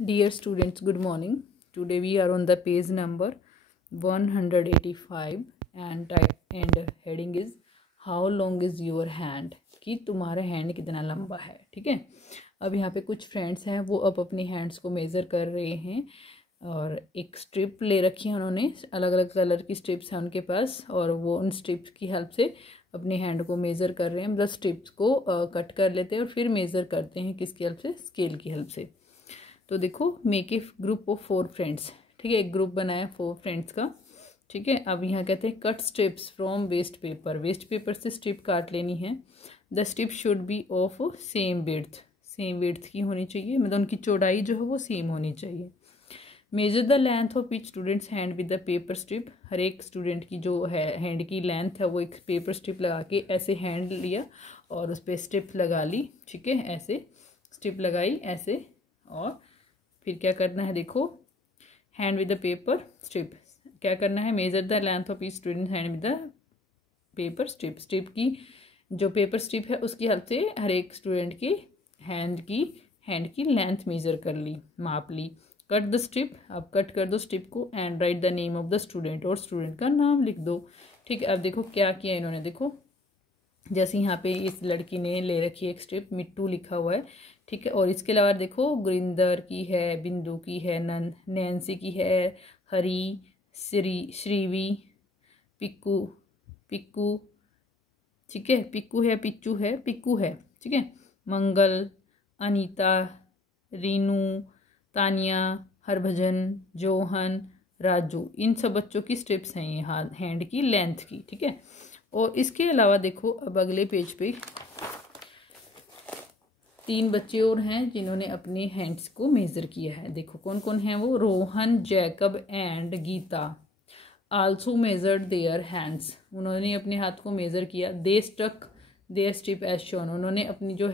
Dear students, good morning. Today we are on the page number 185 and heading is how long is your hand, कि तुम्हारा hand कितना लंबा है। ठीक है, अब यहाँ पे कुछ फ्रेंड्स हैं, वो अब अपनी हैंड्स को मेज़र कर रहे हैं और एक स्ट्रिप ले रखी है उन्होंने, अलग अलग कलर की स्ट्रिप्स हैं उनके पास और वो उन स्ट्रिप्स की हेल्प से अपने हैंड को मेज़र कर रहे हैं। मतलब स्ट्रिप्स को कट कर लेते हैं और फिर मेज़र करते हैं किसकी हेल्प से, स्केल की हेल्प से। तो देखो, make a group of 4 friends. ठीक है, एक ग्रुप बनाया 4 फ्रेंड्स का। ठीक है, अब यहाँ कहते हैं cut strips from waste paper. Waste paper से स्ट्रिप काट लेनी है। The strip should be of same width, same width की होनी चाहिए, मतलब उनकी चौड़ाई जो है वो सेम होनी चाहिए। Measure the length of each students hand with the paper strip. हर एक स्टूडेंट की जो है हैंड की लेंथ है वो एक पेपर स्ट्रिप लगा के ऐसे हैंड लिया और उस पर स्ट्रिप लगा ली। ठीक है, ऐसे स्ट्रिप लगाई ऐसे, और फिर क्या करना है, देखो, hand with the paper strip क्या करना है, major the length of each student hand with the paper strip. Strip की जो पेपर स्ट्रिप है उसकी हेल्प से हर एक स्टूडेंट की हैंड की लेंथ मेजर कर ली, माप ली। कट द स्ट्रिप, अब कट कर दो स्ट्रिप को and right the name of the student, और स्टूडेंट का नाम लिख दो। ठीक है, अब देखो क्या किया इन्होंने, देखो जैसे यहाँ पे इस लड़की ने ले रखी है एक स्ट्रिप, मिट्टू लिखा हुआ है। ठीक है, और इसके अलावा देखो गुरिंदर की है, बिंदु की है, नैन्सी की है, हरी, श्रीवी, पिक्कू, ठीक है, पिक्कू है, पिच्चू है, पिक्कू है। ठीक है, मंगल, अनीता, रीनू, तानिया, हरभजन, जोहन, राजू, इन सब बच्चों की स्ट्रिप्स हैं ये हैंड की लेंथ की। ठीक है, और इसके अलावा देखो अब अगले पेज पे 3 बच्चे और हैं जिन्होंने अपने हैंड्स को मेज़र किया है। देखो कौन कौन हैं वो, Rohan, Jacob and Geeta also measured their hands. उन्होंने अपने हाथ को मेज़र किया। They stuck their strip as shown, उन्होंने अपनी जो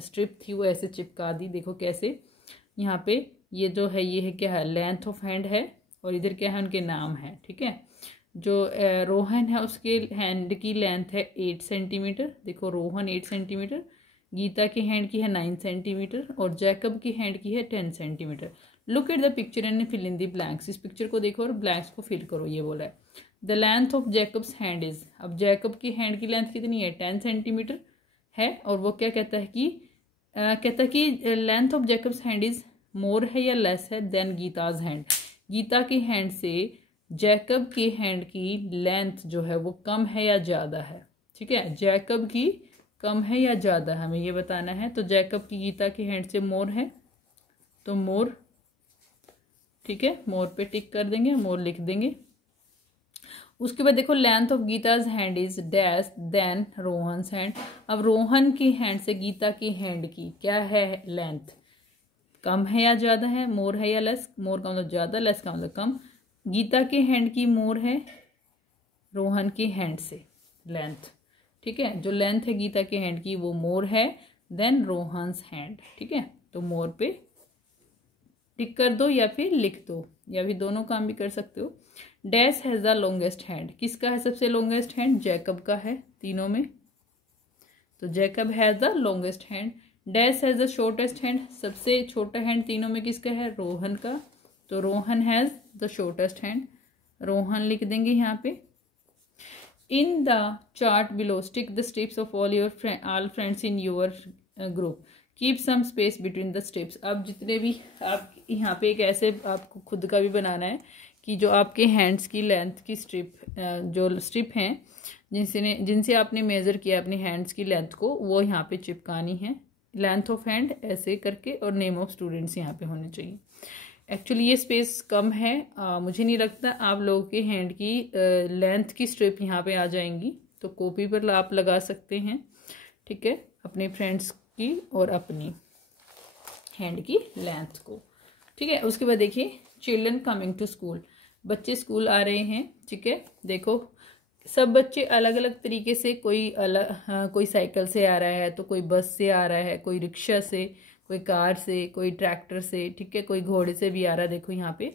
स्ट्रिप थी वो ऐसे चिपका दी। देखो कैसे, यहाँ पे ये जो है ये है क्या है, लेंथ ऑफ हैंड है, और इधर क्या है, उनके नाम है। ठीक है, जो रोहन है उसके हैंड की लेंथ है 8 सेंटीमीटर। देखो रोहन 8 सेंटीमीटर, गीता की हैंड की है 9 सेंटीमीटर और जैकब की हैंड की है 10 centimetre. Look at the picture and fill in the blanks. इस पिक्चर को देखो और ब्लैंक्स को फिल करो, ये बोला है। The length of Jacobs hand is, अब जैकब की हैंड की लेंथ कितनी है, 10 सेंटीमीटर है, और वो क्या कहता है कि length of Jacobs hand is more है या लेस है देन गीताज हैंड। गीता की हैंड से जैकब की हैंड की लेंथ जो है वो कम है या ज़्यादा है। ठीक है, जैकब की कम है या ज़्यादा है, हमें ये बताना है। तो जैकब की गीता की हैंड से मोर है तो मोर। ठीक है, मोर पे टिक कर देंगे, मोर लिख देंगे। उसके बाद देखो length of Geeta's hand is dash than Rohan's hand. अब रोहन की हैंड से गीता की हैंड की क्या है लेंथ, कम है या ज़्यादा है, मोर है या लेस। मोर का मतलब ज़्यादा, लेस का मतलब कम। गीता की हैंड की मोर है रोहन की हैंड से लेंथ। ठीक है, जो लेंथ है गीता की हैंड की वो मोर है देन रोहन्स हैंड। ठीक है, तो मोर पे टिक कर दो या फिर लिख दो, या फिर दोनों काम भी कर सकते हो। Dash has the longest hand, किसका है सबसे लॉन्गेस्ट हैंड, जैकब का है तीनों में, तो Jacob has the longest hand. Dash has the shortest hand, सबसे छोटा हैंड तीनों में किसका है, रोहन का, तो Rohan has the shortest hand, Rohan लिख देंगे यहाँ पे। In the chart below stick the strips of all friends in your group, keep some space between the strips. अब जितने भी आप यहाँ पे एक ऐसे आपको खुद का भी बनाना है कि जो आपके हैंड्स की लेंथ की स्ट्रिप, जो स्ट्रिप हैं जिनसे आपने मेज़र किया अपने हैंड्स की लेंथ को, वो यहाँ पे चिपकानी है। लेंथ ऑफ हैंड ऐसे करके और नेम ऑफ स्टूडेंट्स यहाँ पे होने चाहिए। एक्चुअली ये स्पेस कम है, मुझे नहीं लगता आप लोगों के हैंड की लेंथ की स्ट्रिप यहाँ पे आ जाएंगी, तो कॉपी पर आप लगा सकते हैं। ठीक है, अपने फ्रेंड्स की और अपनी हैंड की लेंथ को। ठीक है, उसके बाद देखिए चिल्ड्रन कमिंग टू स्कूल, बच्चे स्कूल आ रहे हैं। ठीक है, देखो सब बच्चे अलग अलग तरीके से, कोई साइकिल से आ रहा है, तो कोई बस से आ रहा है, कोई रिक्शा से, कोई कार से, कोई ट्रैक्टर से। ठीक है, कोई घोड़े से भी आ रहा है, देखो यहाँ पे।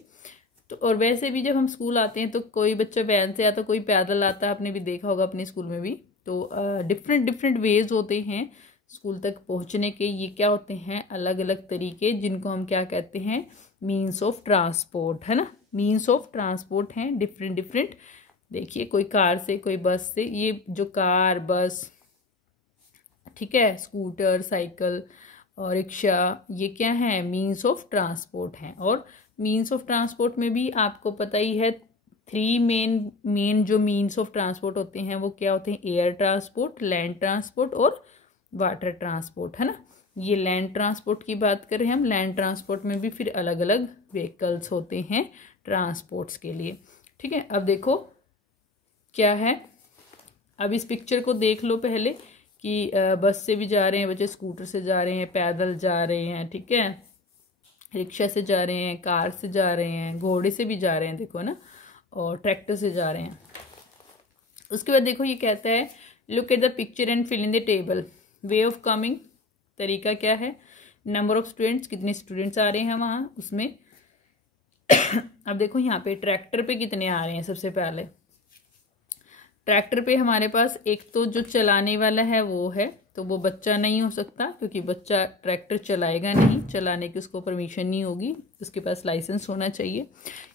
तो और वैसे भी जब हम स्कूल आते हैं तो कोई बच्चा वैन से आता, कोई पैदल आता है, आपने भी देखा होगा अपने स्कूल में भी। तो डिफरेंट वेज होते हैं स्कूल तक पहुंचने के ये क्या होते हैं, अलग अलग तरीके, जिनको हम क्या कहते हैं, मीन्स ऑफ ट्रांसपोर्ट, है ना। मीन्स ऑफ ट्रांसपोर्ट हैं डिफरेंट डिफरेंट। देखिए कोई कार से, कोई बस से, ये जो कार, बस, ठीक है, स्कूटर, साइकिल और रिक्शा, ये क्या है, मीन्स ऑफ ट्रांसपोर्ट हैं। और मीन्स ऑफ ट्रांसपोर्ट में भी आपको पता ही है, थ्री मेन जो मीन्स ऑफ ट्रांसपोर्ट होते हैं वो क्या होते हैं, एयर ट्रांसपोर्ट, लैंड ट्रांसपोर्ट और वाटर ट्रांसपोर्ट, है ना। ये लैंड ट्रांसपोर्ट की बात करें हम, लैंड ट्रांसपोर्ट में भी फिर अलग अलग व्हीकल्स होते हैं ट्रांसपोर्ट्स के लिए, ठीक है। अब देखो क्या है, अब इस पिक्चर को देख लो पहले कि बस से भी जा रहे हैं बच्चे, स्कूटर से जा रहे हैं, पैदल जा रहे हैं, ठीक है, रिक्शा से जा रहे हैं, कार से जा रहे हैं, घोड़े से भी जा रहे हैं, देखो ना, और ट्रैक्टर से जा रहे हैं। उसके बाद देखो ये कहता है look at the picture and fill in the table. Way of coming, तरीका क्या है, नंबर ऑफ स्टूडेंट्स, कितने स्टूडेंट्स आ रहे हैं वहाँ उसमें। अब देखो यहाँ पे ट्रैक्टर पे कितने आ रहे हैं। सबसे पहले ट्रैक्टर पे हमारे पास एक तो जो चलाने वाला है वो है, तो वो बच्चा नहीं हो सकता क्योंकि बच्चा ट्रैक्टर चलाएगा नहीं, चलाने की उसको परमिशन नहीं होगी, उसके पास लाइसेंस होना चाहिए।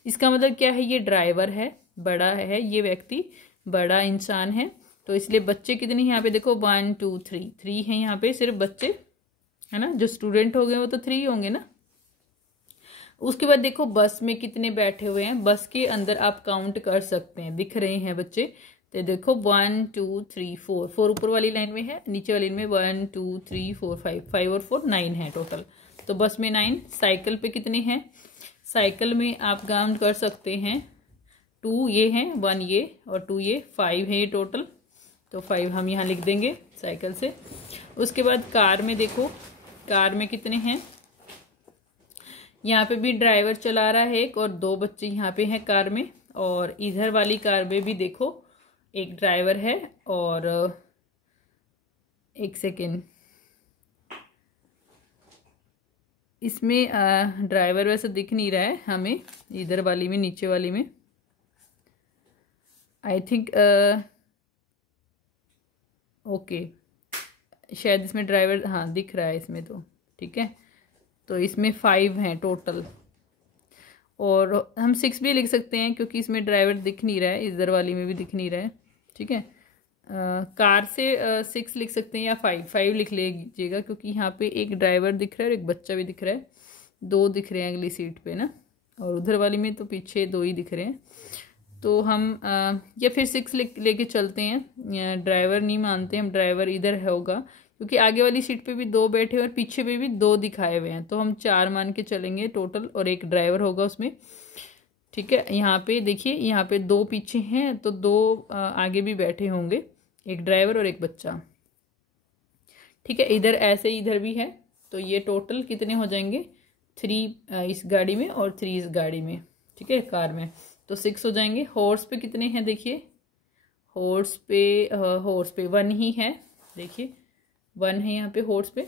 इसका मतलब क्या है, ये ड्राइवर है, बड़ा है, ये व्यक्ति बड़ा इंसान है, तो इसलिए बच्चे कितने यहाँ पे देखो 1 2 3 3 हैं यहाँ पे सिर्फ बच्चे, है ना। जो स्टूडेंट हो गए वो तो 3 होंगे ना। उसके बाद देखो बस में कितने बैठे हुए हैं, बस के अंदर आप काउंट कर सकते हैं, दिख रहे हैं बच्चे, तो देखो 1 2 3 4 4 ऊपर वाली लाइन में है, नीचे वाली में 1 2 3 4 5 5 और 4 9 है टोटल, तो बस में 9। साइकिल पे कितने हैं, साइकिल में आप काउंट कर सकते हैं 2 ये हैं, 1 ये और 2 ये, 5 है ये टोटल, तो 5 हम यहाँ लिख देंगे साइकिल से। उसके बाद कार में देखो, कार में कितने हैं, यहाँ पे भी ड्राइवर चला रहा है एक, और 2 बच्चे यहाँ पे हैं कार में, और इधर वाली कार में भी देखो एक ड्राइवर है, और एक सेकेंड, इसमें ड्राइवर वैसे दिख नहीं रहा है हमें, इधर वाली में, नीचे वाली में आई थिंक ओके, शायद इसमें ड्राइवर हाँ दिख रहा है इसमें, तो ठीक है, तो इसमें 5 हैं टोटल, और हम 6 भी लिख सकते हैं क्योंकि इसमें ड्राइवर दिख नहीं रहा है, इधर वाली में भी दिख नहीं रहा है, ठीक है। कार से 6 लिख सकते हैं या 5 लिख लीजिएगा क्योंकि यहाँ पे एक ड्राइवर दिख रहा है और एक बच्चा भी दिख रहा है, 2 दिख रहे हैं अगली सीट पे ना, और उधर वाली में तो पीछे 2 ही दिख रहे हैं, तो हम या फिर 6 लेके चलते हैं, ड्राइवर नहीं मानते हम, ड्राइवर इधर होगा क्योंकि आगे वाली सीट पे भी 2 बैठे और पीछे पे भी 2 दिखाए हुए हैं, तो हम 4 मान के चलेंगे टोटल, और एक ड्राइवर होगा उसमें, ठीक है। यहाँ पे देखिए, यहाँ पे 2 पीछे हैं तो 2 आगे भी बैठे होंगे, एक ड्राइवर और एक बच्चा, ठीक है। इधर ऐसे इधर भी है, तो ये टोटल कितने हो जाएंगे, 3 इस गाड़ी में और 3 इस गाड़ी में, ठीक है, कार में, तो 6 हो जाएंगे। हॉर्स पे कितने हैं देखिए, हॉर्स पे 1 ही है, देखिए 1 है यहाँ पे हॉर्स पे।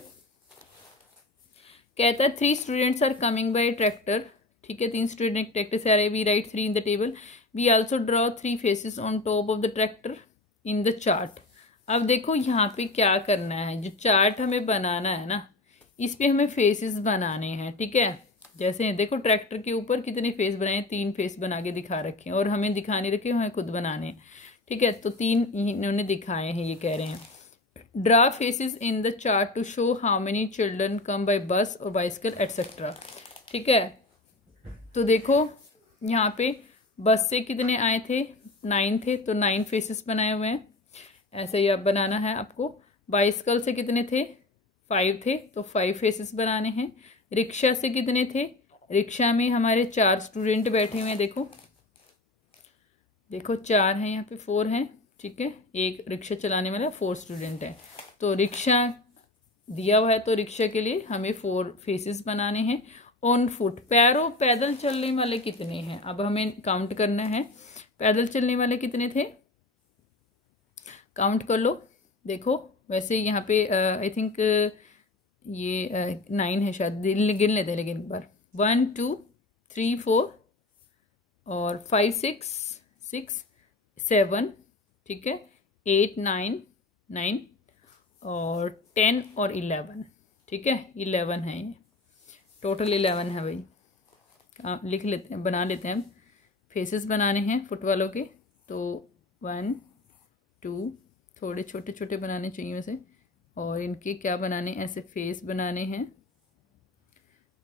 कहता है 3 students are coming by tractor, ठीक है, 3 स्टूडेंट ट्रैक्टर से आ रहे हैं, we write 3 in the table, we also draw 3 faces on top of the tractor in the chart. अब देखो यहाँ पे क्या करना है, जो चार्ट हमें बनाना है ना, इस पे हमें फेसेस बनाने हैं, ठीक है। जैसे देखो ट्रैक्टर के ऊपर कितने फेस बनाए, 3 फेस बना के दिखा रखे हैं, और हमें दिखा नहीं रखे, हमें खुद बनाने हैं, ठीक है, तो 3 इन्होंने दिखाए हैं, ये कह रहे हैं draw faces in the chart to show how many children come by bus और बाइसिकल एटसेट्रा, ठीक है। तो देखो यहाँ पे बस से कितने आए थे, 9 थे, तो 9 फेसेस बनाए हुए हैं, ऐसे ही आप बनाना है आपको। बाइसिकल से कितने थे, 5 थे, तो 5 फेसेस बनाने हैं। रिक्शा से कितने थे, रिक्शा में हमारे 4 स्टूडेंट बैठे हुए हैं, देखो देखो 4 हैं यहाँ पे, 4 हैं, ठीक है, एक रिक्शा चलाने वाला 4 स्टूडेंट है, तो रिक्शा दिया हुआ है तो रिक्शा के लिए हमें 4 फेसेस बनाने हैं। ऑन फुट, पैदल चलने वाले कितने हैं, अब हमें काउंट करना है, पैदल चलने वाले कितने थे, काउंट कर लो। देखो वैसे यहाँ पे आई थिंक ये 9 है शायद, गिन लेते हैं लेकिन एक बार, 1 2 3 4 और 5 6 7, ठीक है, 8 9 9 और 10 और 11, ठीक है 11 है ये, टोटल 11 है भाई। लिख लेते हैं, बना लेते हैं। फेसेस बनाने हैं फुट वालों के, तो 1 2, थोड़े छोटे छोटे बनाने चाहिए वैसे, और इनके क्या बनाने, ऐसे फेस बनाने हैं,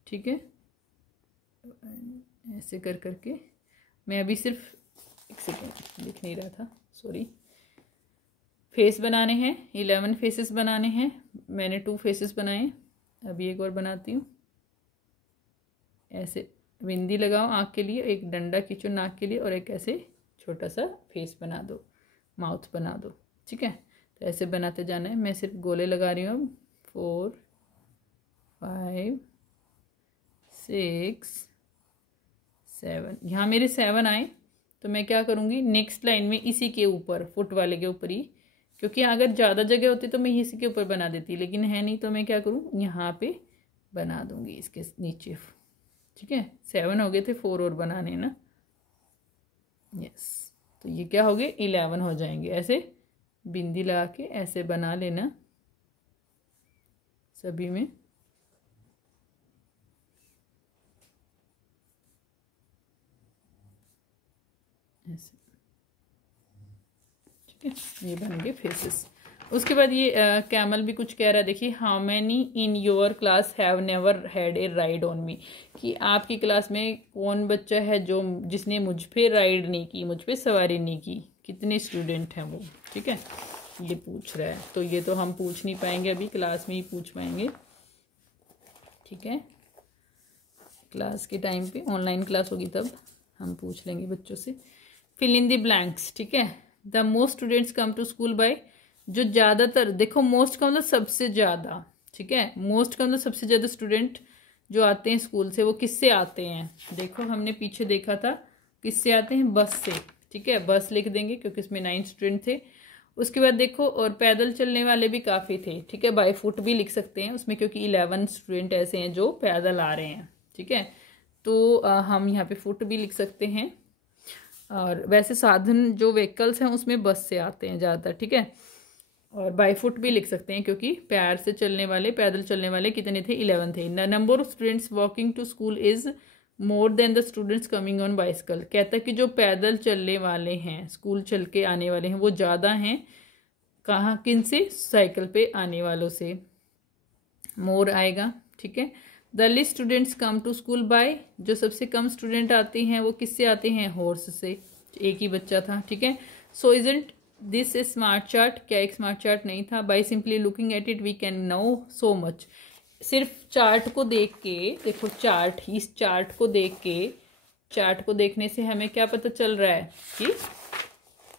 ठीक है। ऐसे कर करके, मैं अभी सिर्फ एक सेकेंड लिख नहीं रहा था, सॉरी। फेस बनाने हैं, 11 फेसेस बनाने हैं। मैंने 2 फेसेस बनाए, अभी एक और बनाती हूँ। ऐसे बिंदी लगाओ आँख के लिए, एक डंडा खींचो नाक के लिए, और एक ऐसे छोटा सा फेस बना दो, माउथ बना दो, ठीक है। तो ऐसे बनाते जाना है। मैं सिर्फ गोले लगा रही हूँ अब। 4 5 6 7, यहाँ मेरे 7 आए, तो मैं क्या करूँगी, नेक्स्ट लाइन में इसी के ऊपर, फुट वाले के ऊपर ही, क्योंकि अगर ज़्यादा जगह होती तो मैं इसी के ऊपर बना देती, लेकिन है नहीं, तो मैं क्या करूँ, यहाँ पे बना दूँगी इसके नीचे, ठीक है। 7 हो गए थे, 4 और बनाने ना, यस। तो ये क्या हो गए, 11 हो जाएंगे। ऐसे बिंदी लगा के ऐसे बना लेना सभी में। ऐसे, ठीक है, ये बन गए फेसेस। उसके बाद ये कैमल भी कुछ कह रहा है, देखिए, how many in your class have never had a ride on me, कि आपकी क्लास में कौन बच्चा है जो जिसने मुझ पे राइड नहीं की, मुझ पे सवारी नहीं की, कितने स्टूडेंट हैं वो, ठीक है, ये पूछ रहा है। तो ये तो हम पूछ नहीं पाएंगे, अभी क्लास में ही पूछ पाएंगे, ठीक है। क्लास के टाइम पे, ऑनलाइन क्लास होगी तब हम पूछ लेंगे बच्चों से। फिल इन द ब्लैंक्स, ठीक है। The most students come to school by, जो ज़्यादातर, देखो मोस्ट का मतलब सबसे ज़्यादा, ठीक है, मोस्ट का मतलब सबसे ज़्यादा स्टूडेंट जो आते हैं स्कूल से, वो किससे आते हैं, देखो हमने पीछे देखा था, किससे आते हैं, बस से, ठीक है। बस लिख देंगे क्योंकि इसमें 9 स्टूडेंट थे। उसके बाद देखो, और पैदल चलने वाले भी काफ़ी थे, ठीक है, बाय फुट भी लिख सकते हैं उसमें, क्योंकि 11 स्टूडेंट ऐसे हैं जो पैदल आ रहे हैं, ठीक है। तो हम यहाँ पे फुट भी लिख सकते हैं। और वैसे साधन जो व्हीकल्स हैं उसमें बस से आते हैं ज़्यादातर, ठीक है। और बाई फुट भी लिख सकते हैं, क्योंकि पैर से चलने वाले, पैदल चलने वाले कितने थे, 11 थे। The number of students walking to school is more than the students coming on bicycle, कहता है कि जो पैदल चलने वाले हैं, स्कूल चल के आने वाले हैं, वो ज़्यादा हैं, कहाँ, किन से, साइकिल पे आने वालों से, मोर आएगा, ठीक है। The least students come to school by, जो सबसे कम स्टूडेंट आते हैं वो किससे आते हैं, हॉर्स से, एक ही बच्चा था, ठीक है। So isn't this a smart chart, क्या एक स्मार्ट चार्ट नहीं था। By simply looking at it we can know so much, सिर्फ चार्ट को देख के, देखो चार्ट, इस चार्ट को देख के, चार्ट को देखने से हमें क्या पता चल रहा है कि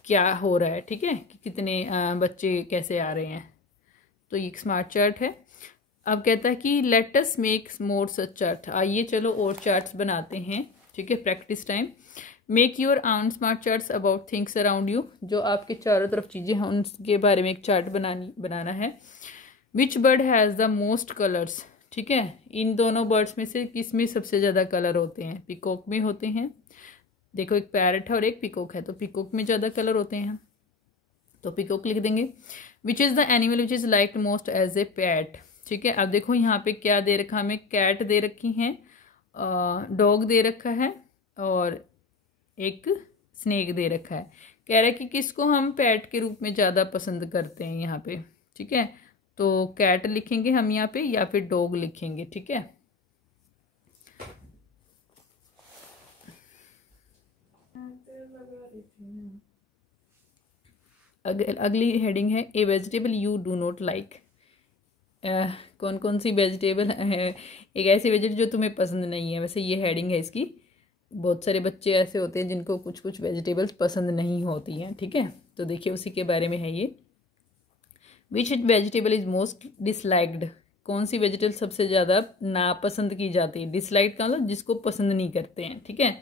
क्या हो रहा है, ठीक है, कि कितने बच्चे कैसे आ रहे हैं। तो ये एक स्मार्ट चार्ट है। अब कहता है कि लेट अस मेक मोर सच चार्ट, आइए चलो और चार्ट्स बनाते हैं, ठीक है, practice time. Make your own smart charts about things around you, जो आपके चारों तरफ चीज़ें हैं उनके बारे में एक चार्ट बनाना है। Which bird has the most colours, ठीक है, इन दोनों बर्ड्स में से किस में सबसे ज़्यादा कलर होते हैं, पिकॉक में होते हैं। देखो एक पैरट है और एक पिकॉक है, तो पिकॉक में ज़्यादा कलर होते हैं, तो पिकॉक लिख देंगे। Which is the animal which is liked most as a pet, ठीक है। अब देखो यहाँ पे क्या दे रखा, हमें कैट दे रखी है, डॉग दे रखा है, और एक स्नेक दे रखा है। कह रहा है कि किसको हम पेट के रूप में ज़्यादा पसंद करते हैं यहाँ पे, ठीक है। तो कैट लिखेंगे हम यहाँ पे, या फिर डॉग लिखेंगे, ठीक है। अगली हेडिंग है ए vegetable you do not like, कौन कौन सी वेजिटेबल है, एक ऐसी वेजिटेबल जो तुम्हें पसंद नहीं है। वैसे ये हेडिंग है इसकी, बहुत सारे बच्चे ऐसे होते हैं जिनको कुछ कुछ वेजिटेबल्स पसंद नहीं होती हैं, ठीक है। तो देखिए उसी के बारे में है ये। Which vegetable is most disliked, कौन सी वेजिटेबल सबसे ज़्यादा नापसंद की जाती है, डिसलाइक का मतलब जिसको पसंद नहीं करते हैं, ठीक है।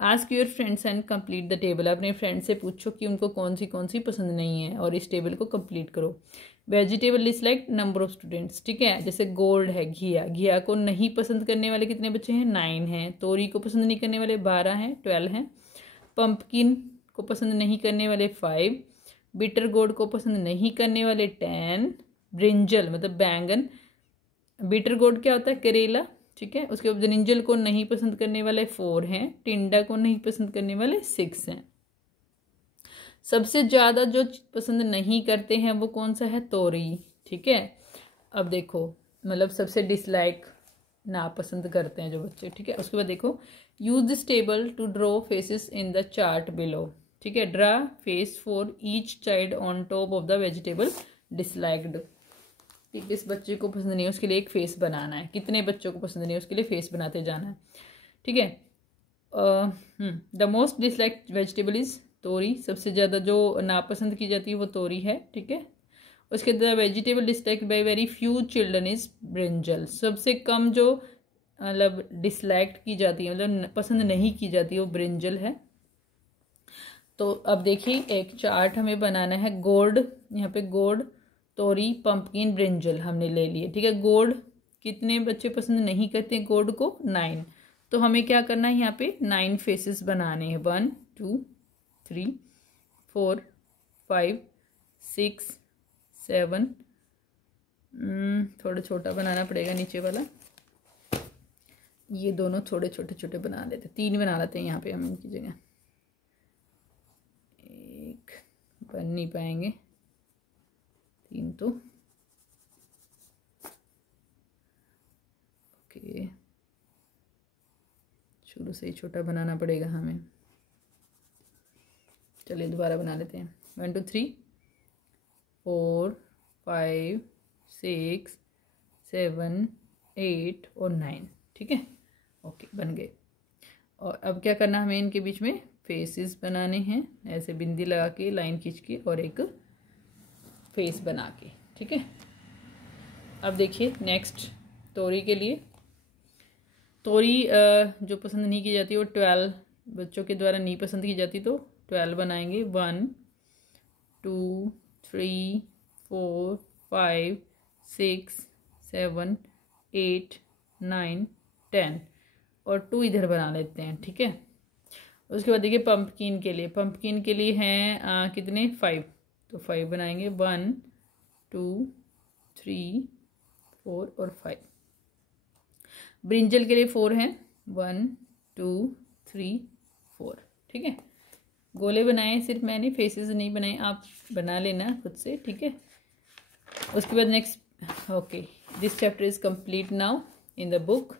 Ask your friends and complete the table, अपने फ्रेंड से पूछो कि उनको कौन सी पसंद नहीं है, और इस टेबल को कंप्लीट करो। Vegetable dislike number of students, ठीक है, जैसे गोल्ड है, घिया, घिया को नहीं पसंद करने वाले कितने बच्चे हैं, 9 हैं। तोरी को पसंद नहीं करने वाले 12 हैं, 12 हैं। पंपकिन को पसंद नहीं करने वाले 5, बिटर गोड को पसंद नहीं करने वाले 10, ब्रिंजल मतलब बैंगन, बीटर गोर्ड क्या होता है, करेला, ठीक है। उसके बाद ब्रिंजल को नहीं पसंद करने वाले 4 हैं, टिंडा को नहीं पसंद करने वाले 6 हैं। सबसे ज़्यादा जो पसंद नहीं करते हैं वो कौन सा है, तोरी, ठीक है। अब देखो मतलब सबसे डिसलाइक नापसंद करते हैं जो बच्चे, ठीक है। उसके बाद देखो use this table to draw faces in the chart below, ठीक है। Draw face for each child on top of the vegetable disliked, ठीक है। इस बच्चे को पसंद नहीं है उसके लिए एक फेस बनाना है, कितने बच्चों को पसंद नहीं है उसके लिए फेस बनाते जाना है, ठीक है। The most dislike vegetable is तोरी, सबसे ज़्यादा जो नापसंद की जाती है वो तोरी है, ठीक है। उसके the vegetable dislike by very few children is brinjal, सबसे कम जो मतलब डिसलाइक की जाती है मतलब पसंद नहीं की जाती है वो ब्रिंजल है। तो अब देखिए एक चार्ट हमें बनाना है, गोर्ड, यहाँ पे गोर्ड, तोरी, पंपकिन, ब्रिंजल हमने ले लिए, ठीक है। गोर्ड कितने बच्चे पसंद नहीं करते गोर्ड को, 9। तो हमें क्या करना है, यहाँ पे 9 फेसेस बनाने हैं, 1 2 3 4 5 6 7, थोड़ा छोटा बनाना पड़ेगा नीचे वाला, ये दोनों थोड़े छोटे छोटे बना लेते, 3 बना लेते हैं यहाँ पे हम इनकी जगह, एक बन नहीं पाएंगे 3 तो, ओके शुरू से ही छोटा बनाना पड़ेगा हमें। चलिए दोबारा बना लेते हैं, 1 2 3 4 5 6 7 8 और 9, ठीक है। ओके बन गए। और अब क्या करना हमें, इनके बीच में फेसेस बनाने हैं, ऐसे बिंदी लगा के लाइन खींच के और एक फेस बना के, ठीक है। अब देखिए नेक्स्ट तोरी के लिए, तोरी जो पसंद नहीं की जाती वो 12 बच्चों के द्वारा नहीं पसंद की जाती, तो 12 बनाएंगे, 1 2 3 4 5 6 7 8 9 10 और 2 इधर बना लेते हैं, ठीक है। उसके बाद देखिए पंपकिन के लिए हैं कितने, 5, तो 5 बनाएंगे, 1 2 3 4 और 5। ब्रिंजल के लिए 4 हैं, 1 2 3 4, ठीक है। गोले बनाए सिर्फ मैंने, फेसेस नहीं बनाए, आप बना लेना खुद से, ठीक है। उसके बाद next, okay this chapter is complete now in the book,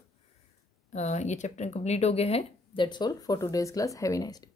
ये चैप्टर कंप्लीट हो गया है। That's all for today's class, have a nice day.